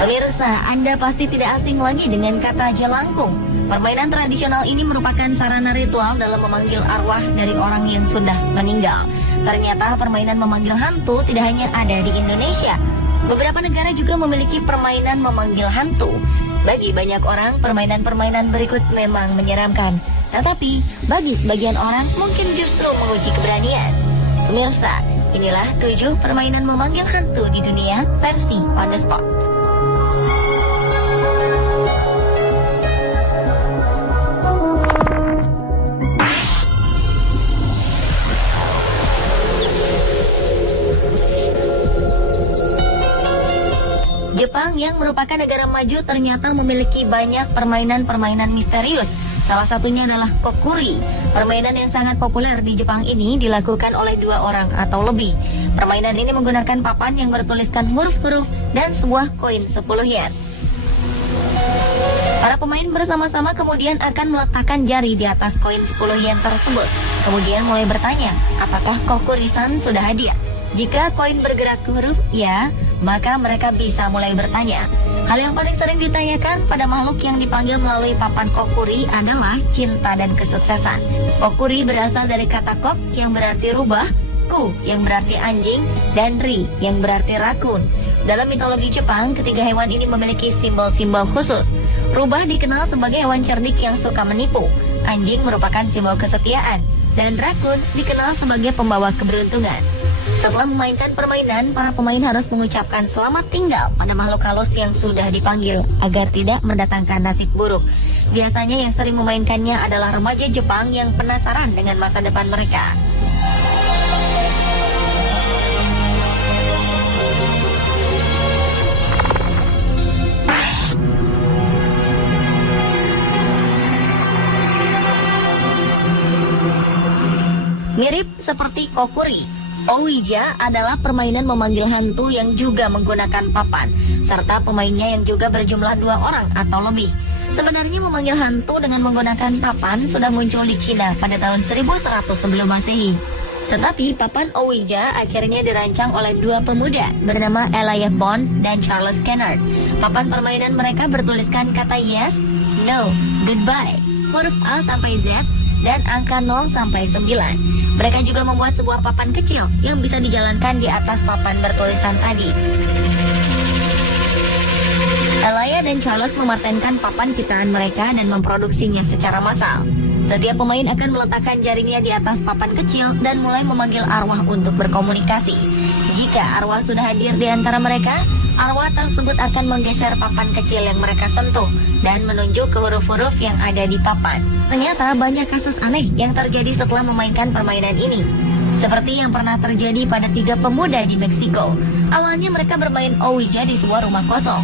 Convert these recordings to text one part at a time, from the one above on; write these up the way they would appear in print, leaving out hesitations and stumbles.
Pemirsa, Anda pasti tidak asing lagi dengan kata jelangkung. Permainan tradisional ini merupakan sarana ritual dalam memanggil arwah dari orang yang sudah meninggal. Ternyata permainan memanggil hantu tidak hanya ada di Indonesia. Beberapa negara juga memiliki permainan memanggil hantu. Bagi banyak orang, permainan-permainan berikut memang menyeramkan. Tetapi, bagi sebagian orang mungkin justru menguji keberanian. Pemirsa, inilah 7 permainan memanggil hantu di dunia versi on the spot. Jepang yang merupakan negara maju ternyata memiliki banyak permainan-permainan misterius. Salah satunya adalah kokuri. Permainan yang sangat populer di Jepang ini dilakukan oleh 2 orang atau lebih. Permainan ini menggunakan papan yang bertuliskan huruf-huruf dan sebuah koin 10 yen. Para pemain bersama-sama kemudian akan meletakkan jari di atas koin 10 yen tersebut. Kemudian mulai bertanya, apakah kokuri-san sudah hadir? Jika koin bergerak ke huruf ya, maka mereka bisa mulai bertanya. Hal yang paling sering ditanyakan pada makhluk yang dipanggil melalui papan kokuri adalah cinta dan kesuksesan. Kokuri berasal dari kata kok yang berarti rubah, ku yang berarti anjing, dan ri yang berarti rakun. Dalam mitologi Jepang, ketiga hewan ini memiliki simbol-simbol khusus. Rubah dikenal sebagai hewan cerdik yang suka menipu. Anjing merupakan simbol kesetiaan, dan rakun dikenal sebagai pembawa keberuntungan. Setelah memainkan permainan, para pemain harus mengucapkan selamat tinggal pada makhluk halus yang sudah dipanggil agar tidak mendatangkan nasib buruk. Biasanya yang sering memainkannya adalah remaja Jepang yang penasaran dengan masa depan mereka. Mirip seperti kokuri, Ouija adalah permainan memanggil hantu yang juga menggunakan papan, serta pemainnya yang juga berjumlah 2 orang atau lebih. Sebenarnya memanggil hantu dengan menggunakan papan sudah muncul di Cina pada tahun 1100 sebelum Masehi. Tetapi papan Ouija akhirnya dirancang oleh 2 pemuda bernama Elijah Bond dan Charles Kennard. Papan permainan mereka bertuliskan kata yes, no, goodbye, huruf A sampai Z, dan angka 0 sampai 9. Mereka juga membuat sebuah papan kecil yang bisa dijalankan di atas papan bertulisan tadi. Elijah dan Charles mematenkan papan ciptaan mereka dan memproduksinya secara massal. Setiap pemain akan meletakkan jarinya di atas papan kecil dan mulai memanggil arwah untuk berkomunikasi. Jika arwah sudah hadir di antara mereka, arwah tersebut akan menggeser papan kecil yang mereka sentuh dan menunjuk ke huruf-huruf yang ada di papan. Ternyata banyak kasus aneh yang terjadi setelah memainkan permainan ini. Seperti yang pernah terjadi pada 3 pemuda di Meksiko. Awalnya mereka bermain Ouija di sebuah rumah kosong.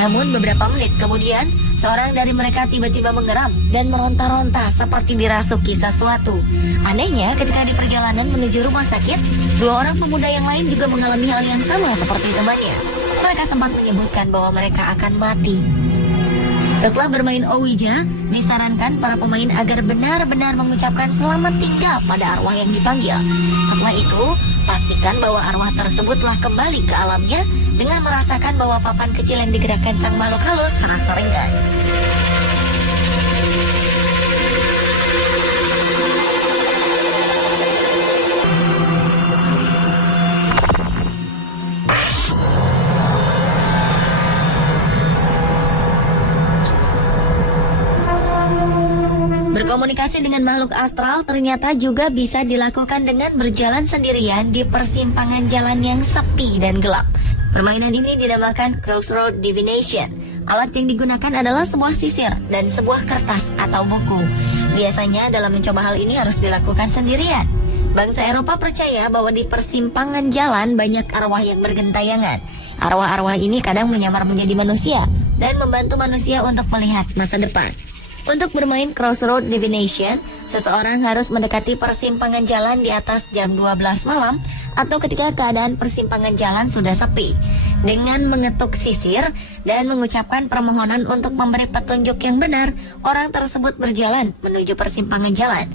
Namun beberapa menit kemudian, seorang dari mereka tiba-tiba mengeram dan meronta-ronta seperti dirasuki sesuatu. Anehnya, ketika di perjalanan menuju rumah sakit, 2 orang pemuda yang lain juga mengalami hal yang sama seperti temannya. Mereka sempat menyebutkan bahwa mereka akan mati. Setelah bermain Ouija, disarankan para pemain agar benar-benar mengucapkan selamat tinggal pada arwah yang dipanggil. Setelah itu, pastikan bahwa arwah tersebut telah kembali ke alamnya dengan merasakan bahwa papan kecil yang digerakkan sang makhluk halus terasa renggang. Berkomunikasi dengan makhluk astral ternyata juga bisa dilakukan dengan berjalan sendirian di persimpangan jalan yang sepi dan gelap. Permainan ini dinamakan Crossroad Divination. Alat yang digunakan adalah sebuah sisir dan sebuah kertas atau buku. Biasanya dalam mencoba hal ini harus dilakukan sendirian. Bangsa Eropa percaya bahwa di persimpangan jalan banyak arwah yang bergentayangan. Arwah-arwah ini kadang menyamar menjadi manusia dan membantu manusia untuk melihat masa depan. Untuk bermain Crossroad Divination, seseorang harus mendekati persimpangan jalan di atas jam 12 malam atau ketika keadaan persimpangan jalan sudah sepi. Dengan mengetuk sisir dan mengucapkan permohonan untuk memberi petunjuk yang benar, orang tersebut berjalan menuju persimpangan jalan.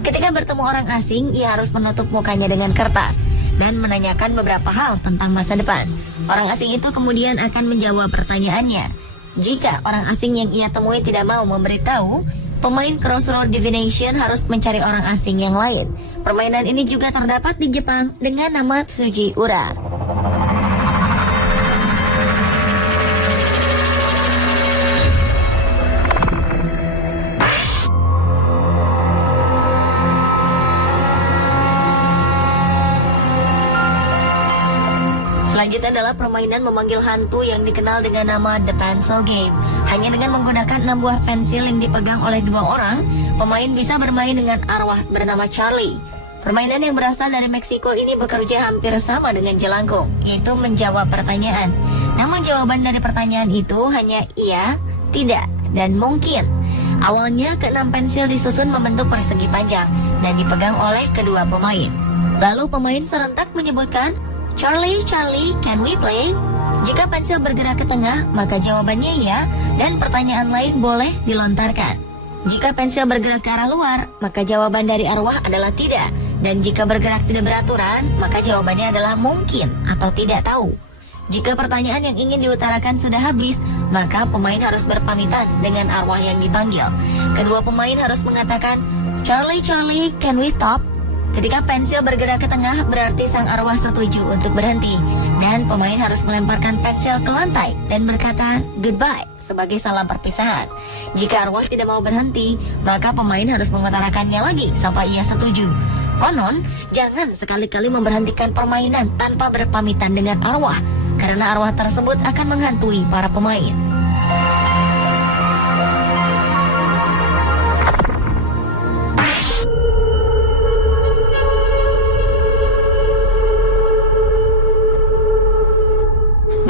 Ketika bertemu orang asing, ia harus menutup mukanya dengan kertas dan menanyakan beberapa hal tentang masa depan. Orang asing itu kemudian akan menjawab pertanyaannya. Jika orang asing yang ia temui tidak mau memberitahu, pemain Crossroad Divination harus mencari orang asing yang lain. Permainan ini juga terdapat di Jepang dengan nama Tsuji Ura. Selanjutnya adalah permainan memanggil hantu yang dikenal dengan nama The Pencil Game. Hanya dengan menggunakan 6 buah pensil yang dipegang oleh 2 orang, pemain bisa bermain dengan arwah bernama Charlie. Permainan yang berasal dari Meksiko ini bekerja hampir sama dengan jelangkung, yaitu menjawab pertanyaan. Namun jawaban dari pertanyaan itu hanya iya, tidak, dan mungkin. Awalnya ke-6 pensil disusun membentuk persegi panjang dan dipegang oleh kedua pemain. Lalu pemain serentak menyebutkan, Charlie, Charlie, can we play? Jika pensil bergerak ke tengah, maka jawabannya ya, dan pertanyaan lain boleh dilontarkan. Jika pensil bergerak ke arah luar, maka jawaban dari arwah adalah tidak. Dan jika bergerak tidak beraturan, maka jawabannya adalah mungkin atau tidak tahu. Jika pertanyaan yang ingin diutarakan sudah habis, maka pemain harus berpamitan dengan arwah yang dipanggil. Kedua pemain harus mengatakan, Charlie, Charlie, can we stop? Ketika pensil bergerak ke tengah, berarti sang arwah setuju untuk berhenti. Dan pemain harus melemparkan pensil ke lantai dan berkata goodbye sebagai salam perpisahan. Jika arwah tidak mau berhenti, maka pemain harus mengutarakannya lagi sampai ia setuju. Konon, jangan sekali-kali memberhentikan permainan tanpa berpamitan dengan arwah, karena arwah tersebut akan menghantui para pemain.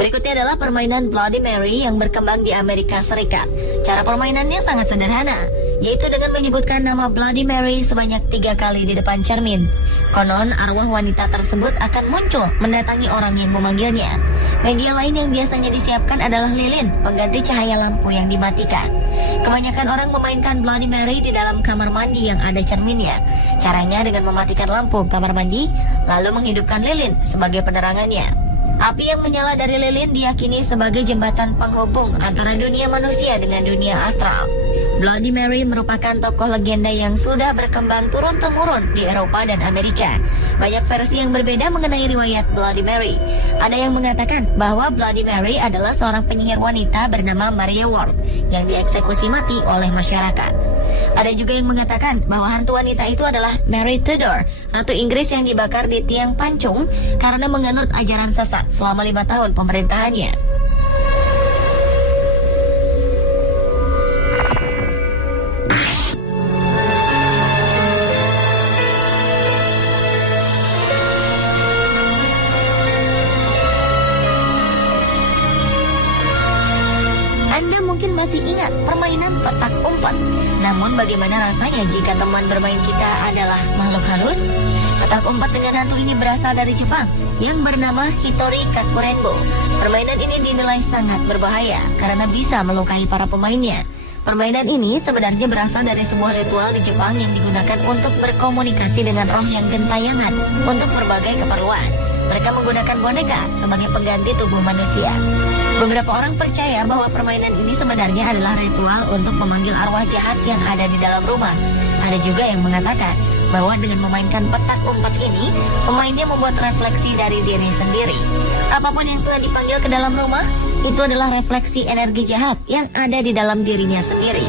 Berikutnya adalah permainan Bloody Mary yang berkembang di Amerika Serikat. Cara permainannya sangat sederhana, yaitu dengan menyebutkan nama Bloody Mary sebanyak 3 kali di depan cermin. Konon, arwah wanita tersebut akan muncul mendatangi orang yang memanggilnya. Media lain yang biasanya disiapkan adalah lilin, pengganti cahaya lampu yang dimatikan. Kebanyakan orang memainkan Bloody Mary di dalam kamar mandi yang ada cerminnya. Caranya dengan mematikan lampu kamar mandi, lalu menghidupkan lilin sebagai penerangannya. Api yang menyala dari lilin diyakini sebagai jembatan penghubung antara dunia manusia dengan dunia astral. Bloody Mary merupakan tokoh legenda yang sudah berkembang turun-temurun di Eropa dan Amerika. Banyak versi yang berbeda mengenai riwayat Bloody Mary. Ada yang mengatakan bahwa Bloody Mary adalah seorang penyihir wanita bernama Maria Ward yang dieksekusi mati oleh masyarakat. Ada juga yang mengatakan bahwa hantu wanita itu adalah Mary Tudor, ratu Inggris yang dibakar di tiang pancung karena menganut ajaran sesat selama 5 tahun pemerintahannya. Anda mungkin masih ingat permainan petak umpet. Namun bagaimana rasanya jika teman bermain kita adalah makhluk halus? Petak umpet dengan hantu ini berasal dari Jepang yang bernama Hitori Kakurenbo. Permainan ini dinilai sangat berbahaya karena bisa melukai para pemainnya. Permainan ini sebenarnya berasal dari sebuah ritual di Jepang yang digunakan untuk berkomunikasi dengan roh yang gentayangan untuk berbagai keperluan. Mereka menggunakan boneka sebagai pengganti tubuh manusia. Beberapa orang percaya bahwa permainan ini sebenarnya adalah ritual untuk memanggil arwah jahat yang ada di dalam rumah. Ada juga yang mengatakan bahwa dengan memainkan petak umpet ini, pemainnya membuat refleksi dari diri sendiri. Apapun yang telah dipanggil ke dalam rumah, itu adalah refleksi energi jahat yang ada di dalam dirinya sendiri.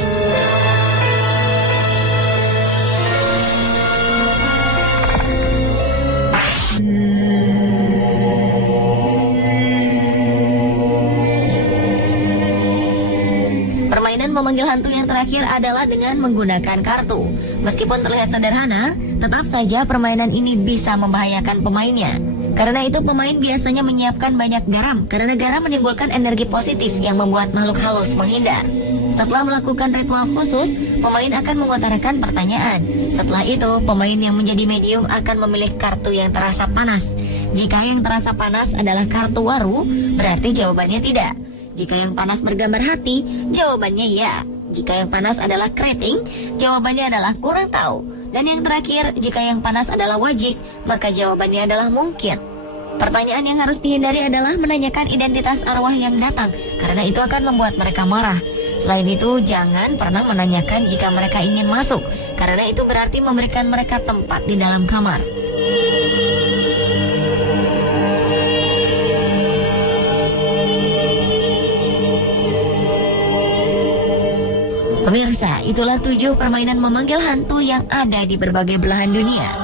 Permainan memanggil hantu yang terakhir adalah dengan menggunakan kartu. Meskipun terlihat sederhana, tetap saja permainan ini bisa membahayakan pemainnya. Karena itu pemain biasanya menyiapkan banyak garam, karena garam menimbulkan energi positif yang membuat makhluk halus menghindar. Setelah melakukan ritual khusus, pemain akan mengutarakan pertanyaan. Setelah itu, pemain yang menjadi medium akan memilih kartu yang terasa panas. Jika yang terasa panas adalah kartu waru, berarti jawabannya tidak. Jika yang panas bergambar hati, jawabannya ya. Jika yang panas adalah keriting, jawabannya adalah kurang tahu. Dan yang terakhir, jika yang panas adalah wajik, maka jawabannya adalah mungkin. Pertanyaan yang harus dihindari adalah menanyakan identitas arwah yang datang, karena itu akan membuat mereka marah. Selain itu, jangan pernah menanyakan jika mereka ingin masuk, karena itu berarti memberikan mereka tempat di dalam kamar. Pemirsa, itulah 7 permainan memanggil hantu yang ada di berbagai belahan dunia.